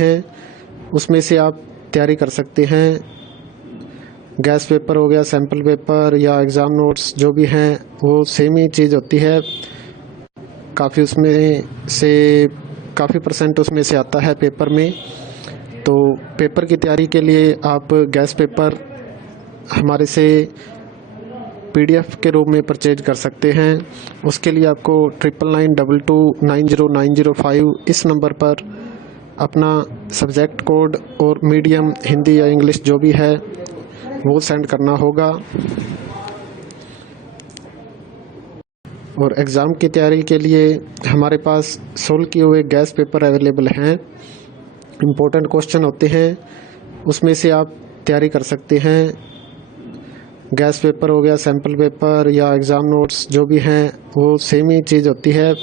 हैं उसमें से आप तैयारी कर सकते हैं। गैस पेपर हो गया, सैम्पल पेपर या एग्ज़ाम नोट्स जो भी हैं वो सेम ही चीज़ होती है। काफ़ी उसमें से काफ़ी परसेंट उसमें से आता है पेपर में। तो पेपर की तैयारी के लिए आप गैस पेपर हमारे से PDF के रूप में परचेज कर सकते हैं। उसके लिए आपको 9992290905 इस नंबर पर अपना सब्जेक्ट कोड और मीडियम हिंदी या इंग्लिश जो भी है वो सेंड करना होगा। और एग्ज़ाम की तैयारी के लिए हमारे पास सोल्व किए हुए गैस पेपर अवेलेबल हैं। इम्पोर्टेंट क्वेश्चन होते हैं उसमें से आप तैयारी कर सकते हैं। गैस पेपर हो गया, सैम्पल पेपर या एग्ज़ाम नोट्स जो भी हैं वो सेम ही चीज़ होती है।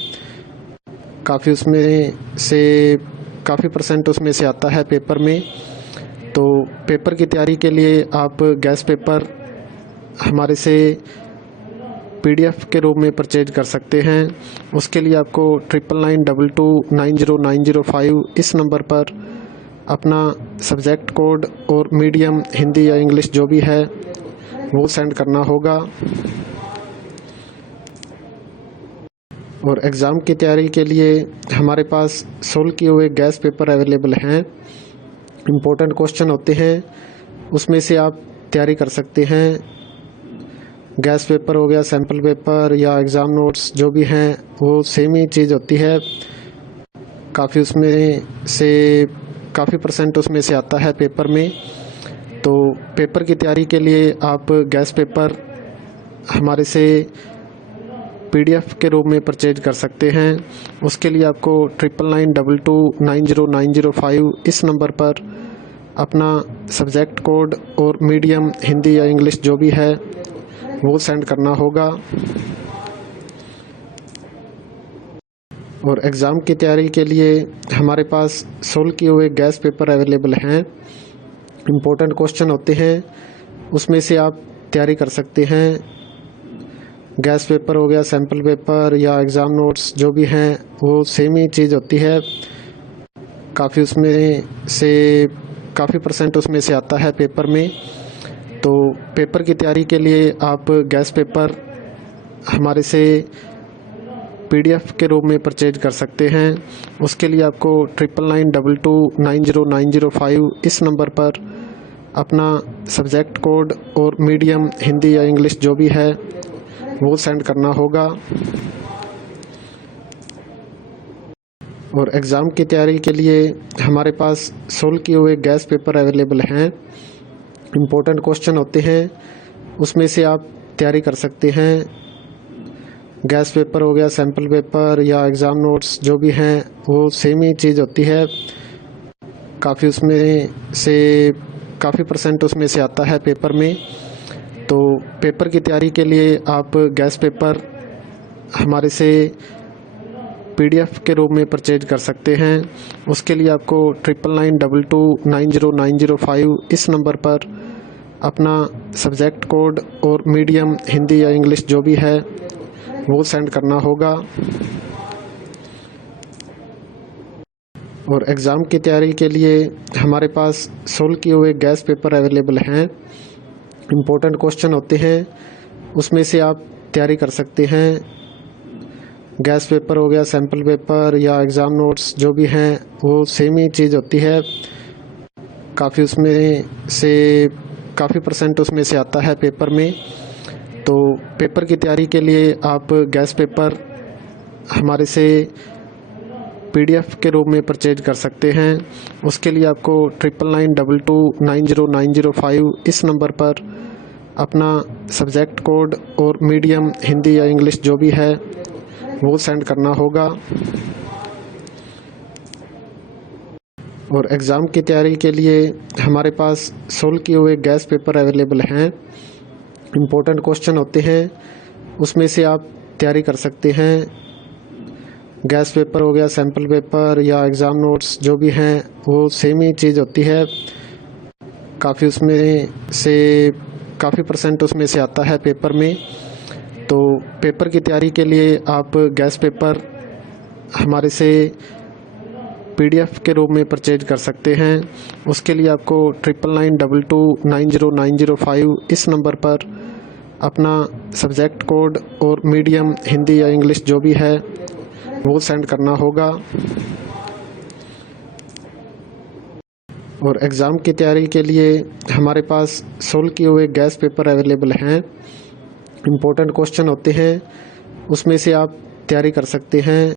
काफ़ी उसमें से काफ़ी परसेंट उसमें से आता है पेपर में। तो पेपर की तैयारी के लिए आप गैस पेपर हमारे से PDF के रूप में परचेज कर सकते हैं। उसके लिए आपको 9992290905 इस नंबर पर अपना सब्जेक्ट कोड और मीडियम हिंदी या इंग्लिश जो भी है वो सेंड करना होगा। और एग्ज़ाम की तैयारी के लिए हमारे पास सोल्व किए हुए गैस पेपर अवेलेबल हैं। इम्पोर्टेंट क्वेश्चन होते हैं उसमें से आप तैयारी कर सकते हैं। गैस पेपर हो गया, सैम्पल पेपर या एग्ज़ाम नोट्स जो भी हैं वो सेम ही चीज़ होती है। काफ़ी उसमें से काफ़ी परसेंट उसमें से आता है पेपर में। तो पेपर की तैयारी के लिए आप गैस पेपर हमारे से PDF के रूप में परचेज कर सकते हैं। उसके लिए आपको 9992290905 इस नंबर पर अपना सब्जेक्ट कोड और मीडियम हिंदी या इंग्लिश जो भी है वो सेंड करना होगा। और एग्ज़ाम की तैयारी के लिए हमारे पास सोल्व किए हुए गैस पेपर अवेलेबल हैं। इम्पोर्टेंट क्वेश्चन होते हैं उसमें से आप तैयारी कर सकते हैं। गैस पेपर हो गया, सैम्पल पेपर या एग्ज़ाम नोट्स जो भी हैं वो सेम ही चीज़ होती है। काफ़ी उसमें से काफ़ी परसेंट उसमें से आता है पेपर में। तो पेपर की तैयारी के लिए आप गैस पेपर हमारे से PDF के रूप में परचेज कर सकते हैं। उसके लिए आपको 9992290905 इस नंबर पर अपना सब्जेक्ट कोड और मीडियम हिंदी या इंग्लिश जो भी है वो सेंड करना होगा। और एग्ज़ाम की तैयारी के लिए हमारे पास सोल्व किए हुए गैस पेपर अवेलेबल हैं। इम्पोर्टेंट क्वेश्चन होते हैं उसमें से आप तैयारी कर सकते हैं। गैस पेपर हो गया, सैम्पल पेपर या एग्ज़ाम नोट्स जो भी हैं वो सेम ही चीज़ होती है। काफ़ी उसमें से काफ़ी परसेंट उसमें से आता है पेपर में। तो पेपर की तैयारी के लिए आप गैस पेपर हमारे से PDF के रूप में परचेज कर सकते हैं। उसके लिए आपको 9992290905 इस नंबर पर अपना सब्जेक्ट कोड और मीडियम हिंदी या इंग्लिश जो भी है वो सेंड करना होगा। और एग्ज़ाम की तैयारी के लिए हमारे पास सोल्व किए हुए गैस पेपर अवेलेबल हैं। इम्पोर्टेंट क्वेश्चन होते हैं उसमें से आप तैयारी कर सकते हैं। गैस पेपर हो गया, सैम्पल पेपर या एग्ज़ाम नोट्स जो भी हैं वो सेम ही चीज़ होती है। काफ़ी उसमें से काफ़ी परसेंट उसमें से आता है पेपर में। तो पेपर की तैयारी के लिए आप गैस पेपर हमारे से PDF के रूप में परचेज कर सकते हैं। उसके लिए आपको 9992290905 इस नंबर पर अपना सब्जेक्ट कोड और मीडियम हिंदी या इंग्लिश जो भी है वो सेंड करना होगा। और एग्ज़ाम की तैयारी के लिए हमारे पास सोल्व किए हुए गैस पेपर अवेलेबल हैं। इम्पोर्टेंट क्वेश्चन होते हैं उसमें से आप तैयारी कर सकते हैं। गैस पेपर हो गया, सैम्पल पेपर या एग्ज़ाम नोट्स जो भी हैं वो सेम ही चीज़ होती है। काफ़ी उसमें से काफ़ी परसेंट उसमें से आता है पेपर में। तो पेपर की तैयारी के लिए आप गैस पेपर हमारे से PDF के रूप में परचेज कर सकते हैं। उसके लिए आपको 9992290905 इस नंबर पर अपना सब्जेक्ट कोड और मीडियम हिंदी या इंग्लिश जो भी है वो सेंड करना होगा। और एग्ज़ाम की तैयारी के लिए हमारे पास सोल्व किए हुए गैस पेपर अवेलेबल हैं। इम्पोर्टेंट क्वेश्चन होते हैं, उसमें से आप तैयारी कर सकते हैं।